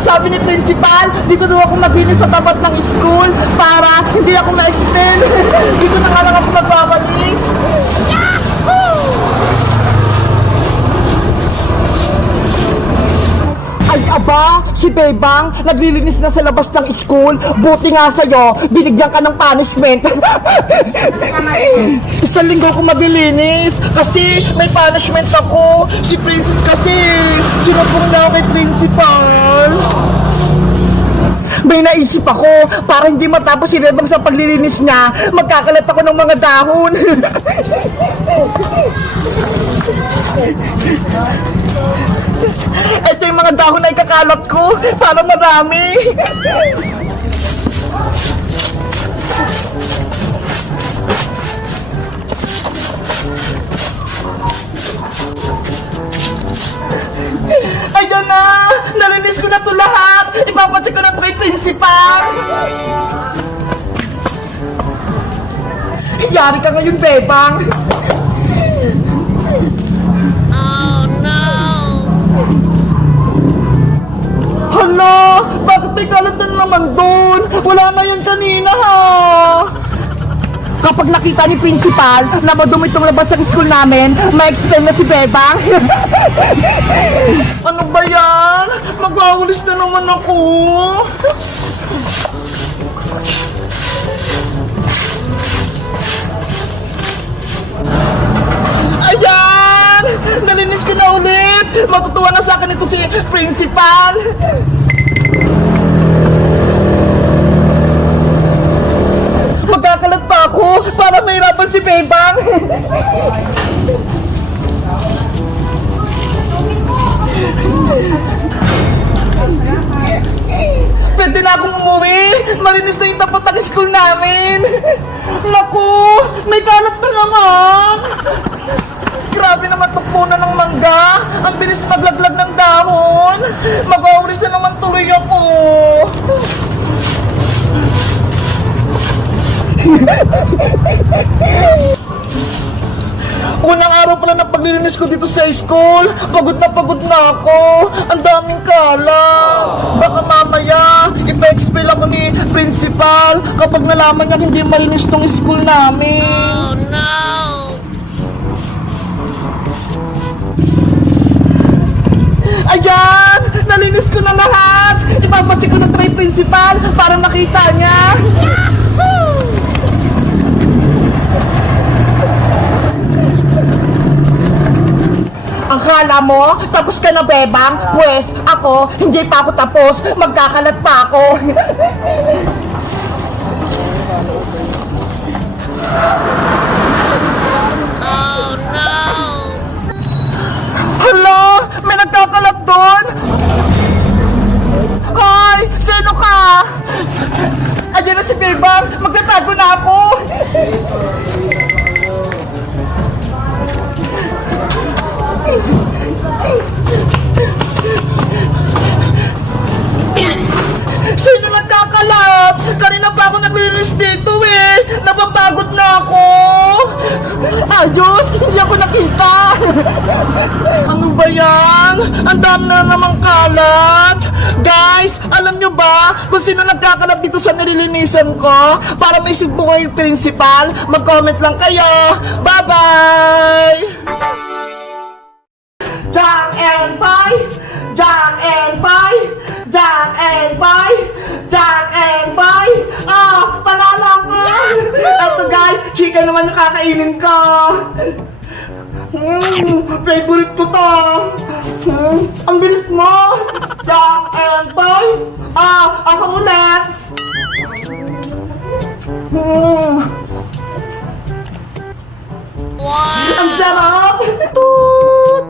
sabi ni principal, dito daw ako maglinis sa tapat ng school para hindi ako ma-expel. Dito na nga lang ako magbabalis. Ay aba, si Bebang naglilinis na sa labas ng school. Buti nga sa'yo, binigyan ka ng punishment. Isang linggo ko maglilinis kasi may punishment ako. Si Princess kasi sinupong na ako kay principal. May naisip ako, para hindi matapos si Bebang sa paglilinis niya, magkakalat ako ng mga dahon. Ito yung mga dahon na ikakalat ko para marami. Ayan na! Nalinis ko na to lahat! Ipapacheck ko na to kay principal! Yari ka ngayon, Bebang! Hala! Bakit may kalat na naman doon? Wala na yan kanina ha! Kapag nakita ni principal na madumi itong labas sa school namin, ma-explain na si Bebang. Ano ba yan? Magwawalis na naman ako. Ayan! Nalinis ko na ulit! Matutuwa na sa akin ito si principal! Magkakalat pa ako para mahirapan si Bebang! Pwede na akong umuwi! Malinis na yung tapat ng school namin! Naku! May kalat na naman! Grabe naman tukpunan ng mangga! Ang bilis maglaglag ng dahon! Mag-auris na naman tuloy ako! Unang araw pala na paglilinis ko dito sa school, pagod na ako. Ang daming kalat. Baka mamaya, ipa-expel ako ni principal kapag nalaman niya hindi malinis tong school namin. Oh no! Ayan! Nalinis ko na lahat! Ipapacheck ko na kay principal para makita niya. Akala mo, tapos ka na, Bebang? Pwes, ako, hindi pa ako tapos. Magkakalat pa ako. Oh, no! Hala! May nagkakalat doon! Ay! Sino ka? Ayan na si Bebang! Magtatago na ako! Sino nagkakalat? Kanina pa ako naglinis dito eh. Napapagod na ako. Ayos, hindi ako nakita. Ano ba yan? Ang dami na namang kalat. Guys, alam nyo ba kung sino nagkakalat dito sa nililinisan ko? Para may sigbo kayo principal, mag-comment lang kayo. Bye-bye! Jack and Pie! Jack and Pie! Jack and Pie! Jack and Pie! Ah! Panalo ko! Eto guys, chicken naman yung kakainin ko! Favorite ko to! Ang bilis mo! Jack and Pie! Ah! Ako ulit! Wow! Ang sarap! Toot!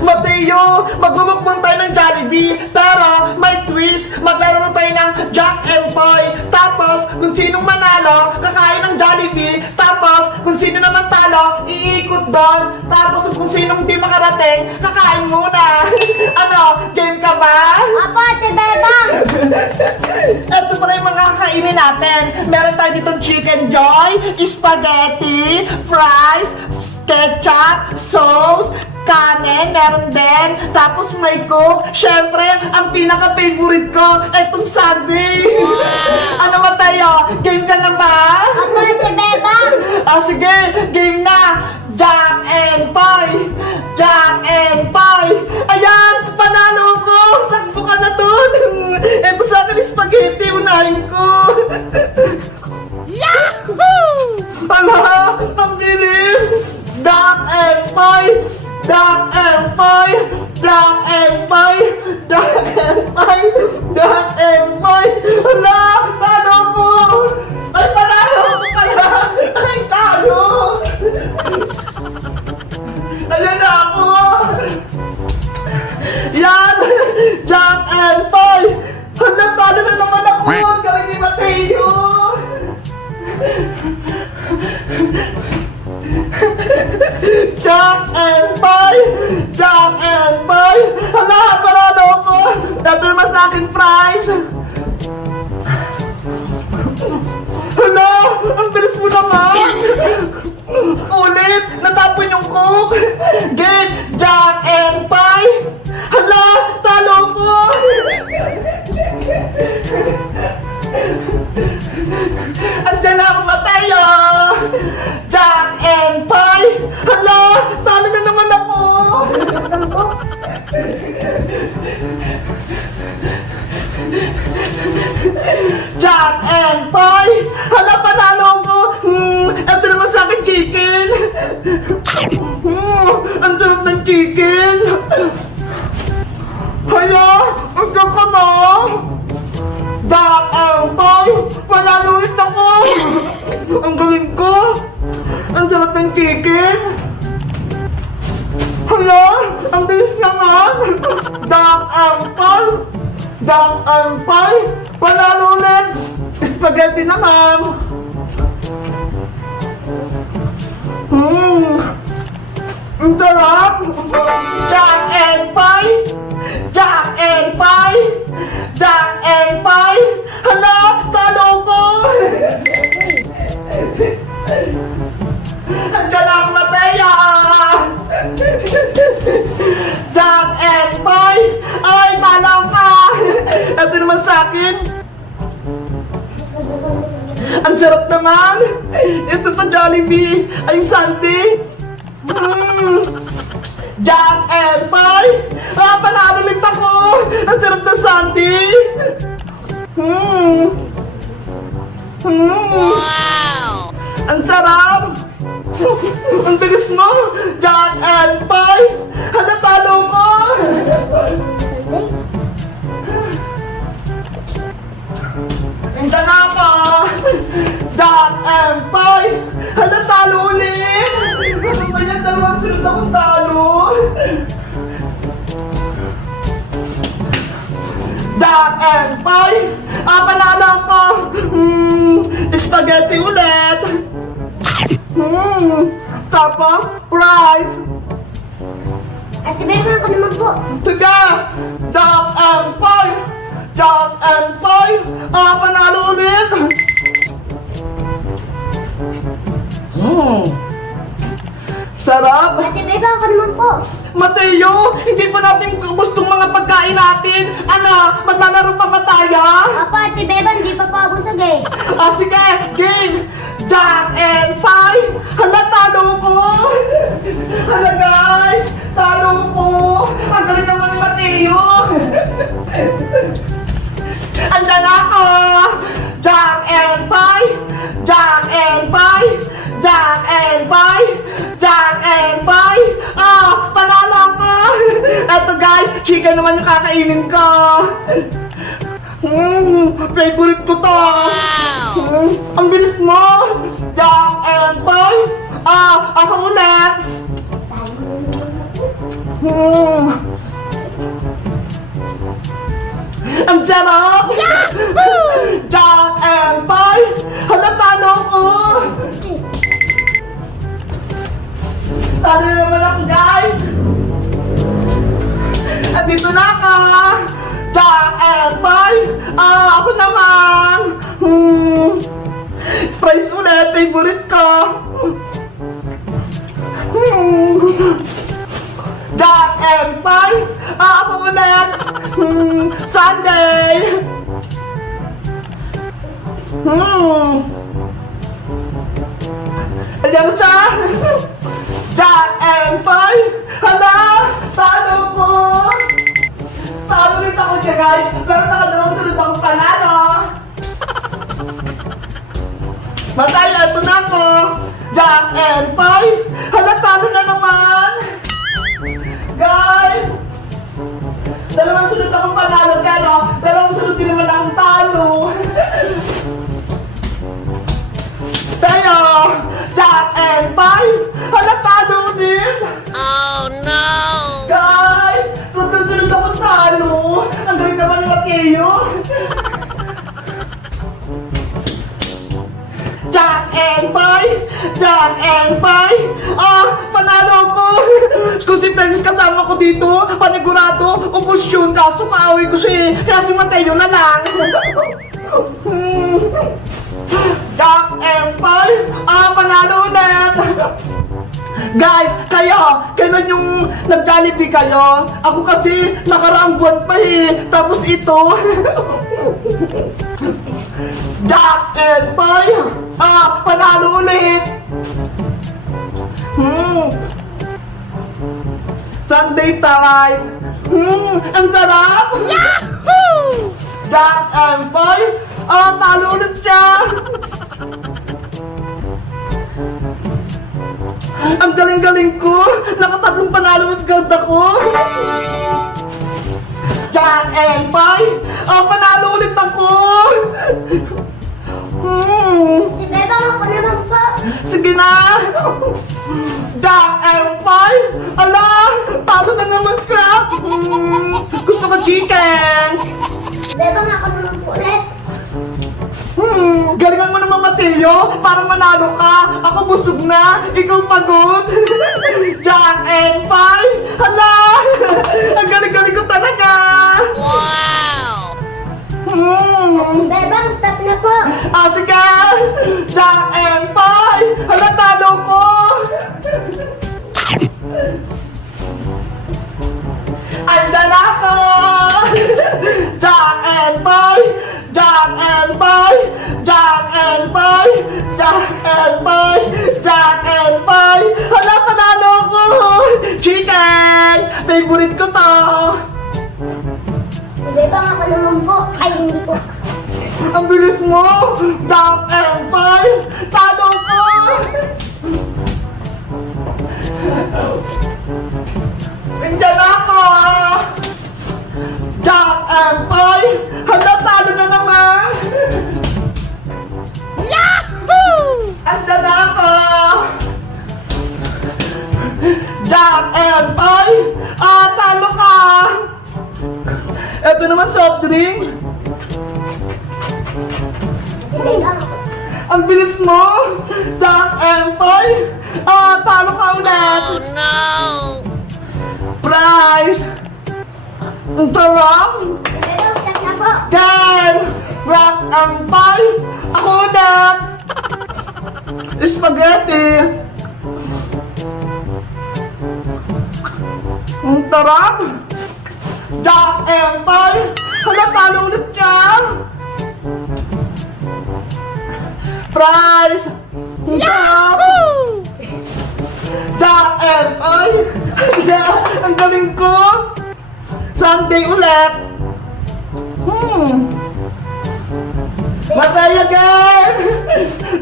Mateo, magmumukbang tayo ng Jollibee, pero may twist, maglaro tayo ng Jack and Pie. Tapos, kung sinong manalo, kakain ng Jollibee. Tapos, kung sino naman talo, iikot doon. Tapos, kung sinong di makarating, kakain muna. Ano, game ka ba? Apo, Ate Bebang! Ito pala yung mga kakainin natin. Meron tayo ditong chicken joy, spaghetti, fries, ketchup, sauce, kanin, meron din. Tapos may coke. Syempre, ang pinaka-favorite ko, etong Sunday. Ano ba tayo? Game ka na ba? Ako, Ate Bebang. Sige, game na. Jack and Pie! Jack and Pie! Ayan! Panalo ko! Takbo ka na dun! Eto sa akin, spaghetti, unahin ko! Yahoo! Hala! Ang bilis! Jack and Pie! Jack and Pie! Jack and Pie! Jack and Pie! Jack and Pie! Hala! Talo ko! Ay, panalo ko pala! Ay, talo! Ayan na ako! Yan! Jack and Pie! Hala, talo na naman ako! Galing ni Mateo! Jack and Pie! Jack and Pie! Hala, parado ako! Dato naman sa akin prize! Hala! Ang bilis mo naman! Ulit! Natapon yung coke! Game! Jack and Pie! Hala! Talo ko! Andiyan na ako, Mateo! Jack and Pie! Hala! Talo na naman ako! Jack and Pie! Hala, panalo ko! Ito naman sa akin, chicken! Ang sarap ng chicken! Hala! Ang sarap ka na! Jack and Pie! Panalo ulit ako! Ang galing ko! Ang sarap ng chicken! Hala! Ang bilis naman! Jack and Pie! Jack and Pie! Panalo ulit! Spaghetti naman! Ang sarap! Jack and Pie! Jack and Pie! Jack and Pie! Hala! Talo ko! Andiyan ako, Mateo! Jack and Pie! Ay, talo ka! Ito naman sa akin! Ang sarap naman! Ito pa Jollibee! Ay, Sunday! Jack and Pie! Panalo ulit ako! Ang sarap na Sunday! Wow! Ang sarap! Ang bilis mo! Jack and Pie! Talo ko! Handa na ako! Jack and Pie! Talo ulit! Ano ba yan? Dalawang sunod akong talo! Jack and Pie! Panalo ako! Spaghetti ulit! Tapos, fries! Ate Bebang, ako naman po. Sige! Jack and Pie! Jack and Pie! Panalo ulit! Sarap! Ate Bebang, ako naman po. Mateo, hindi pa natin gustong mga pagkain natin. Ano, maglalaro pa ba tayo? Apo, Ate Bebang, hindi pa po ako busog eh. Sige, game! Jack and Pie! Hala, talo ko! Hala guys, talo ko! Ang galing naman ni Mateo! Andiyan ako! Jack and Pie! Jack and Pie! Jack and Pie! Jack and Pie! Panalo ko! Eto guys, chicken naman yung kakainin ko! Favorite ko to! Ang bilis mo! Jack and Pie! Ako ulit! Ang sarap! Jack and Pie! Hala, talo ko! Talo naman ako, guys! Andito na ako! Jack and Pie! Ako naman! Fries ulit, favorite ko! Jack and Pie. Ako ulit. Sunday. Ayan siya. Jack and Pie. Hala, talo ko. Talo rin ako dyan, guys. Pero nakadalawang sunod akong panalo. Matay, eto na ako. Jack and Pie. Hala, talo na naman. Guys, dalawang sunod akong panalo, pero dalawang sunod din naman akong talo. Tayo, Jack and Pie. Hala, talo din. Oh no! Guys, sunod akong talo. Ang galing naman ni Mateo. Jack and Pie! Jack and Pie! Panalo ko! Kung si Felix kasama ko dito, panigurado, ubos yun, kaso kaaway ko siya eh. Kaya si Mateo na lang. Jack and Pie! Panalo ulit! Guys, kailan yung nag-Jollibee kayo? Ako kasi nakaraang buwan pa eh. Tapos ito. Jack and Pie! Panalo ulit! Sunday time! Ang sarap! Yahoo! Jack and Pie! Talo ulit siya! Ang galing-galing ko! Nakatatlong panalo agad ako! Jack and Pie! Panalo ulit ako! Si Bebang ako naman po. Sige na! Jack and Pie! Ala! Talo na naman ka! Gusto ko chicken! Si Bebang ako naman po ulit. Galingan mo naman, Mateo! Parang manalo ka! Ako busog na! Ikaw pagod! Jack and Pie! Hala! Ang galing-galing ko talaga! Wow! Si Bebang, stop na po. Sige! Jack and Pie! Hala, talo ko! Andiyan na ako! Jack and Pie! Jack and Pie! Jack and Pie! Jack and Pie! Jack and Pie! Hala, panalo ko! Chicken! Favorite ko to! Si Bebang ako naman po. Ay, hindi po. Ang bilis mo! Jack and Pie! Talo ko! Nandiyan ako! Jack and Pie! Hala, talo na naman! Yahoo! Andiyan ako! Jack and Pie! Talo ka! Ito naman soft drink! Si Bebang ako. Ang bilis mo! Jack and Pie! Talo ka ulit! Oh no! Prize! Ang tarap! Si Bebang, stop na po. Game! Jack and Pie! Ako ulit! Spaghetti! Ang tarap! Jack and Pie! Hala, talo ulit siya! Prize! Yahoo! Jack and Pie! Ang galing ko! Sunday ulit! Matay again!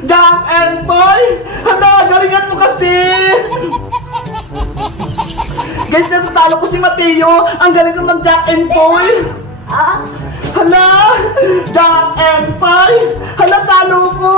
Jack and Pie! Hala, galingan mo kasi! Guys, natatalo ko si Mateo! Ang galing ko ng Jack and Pie! Ah? Hala! Jack and Pie! Hala, talo ko!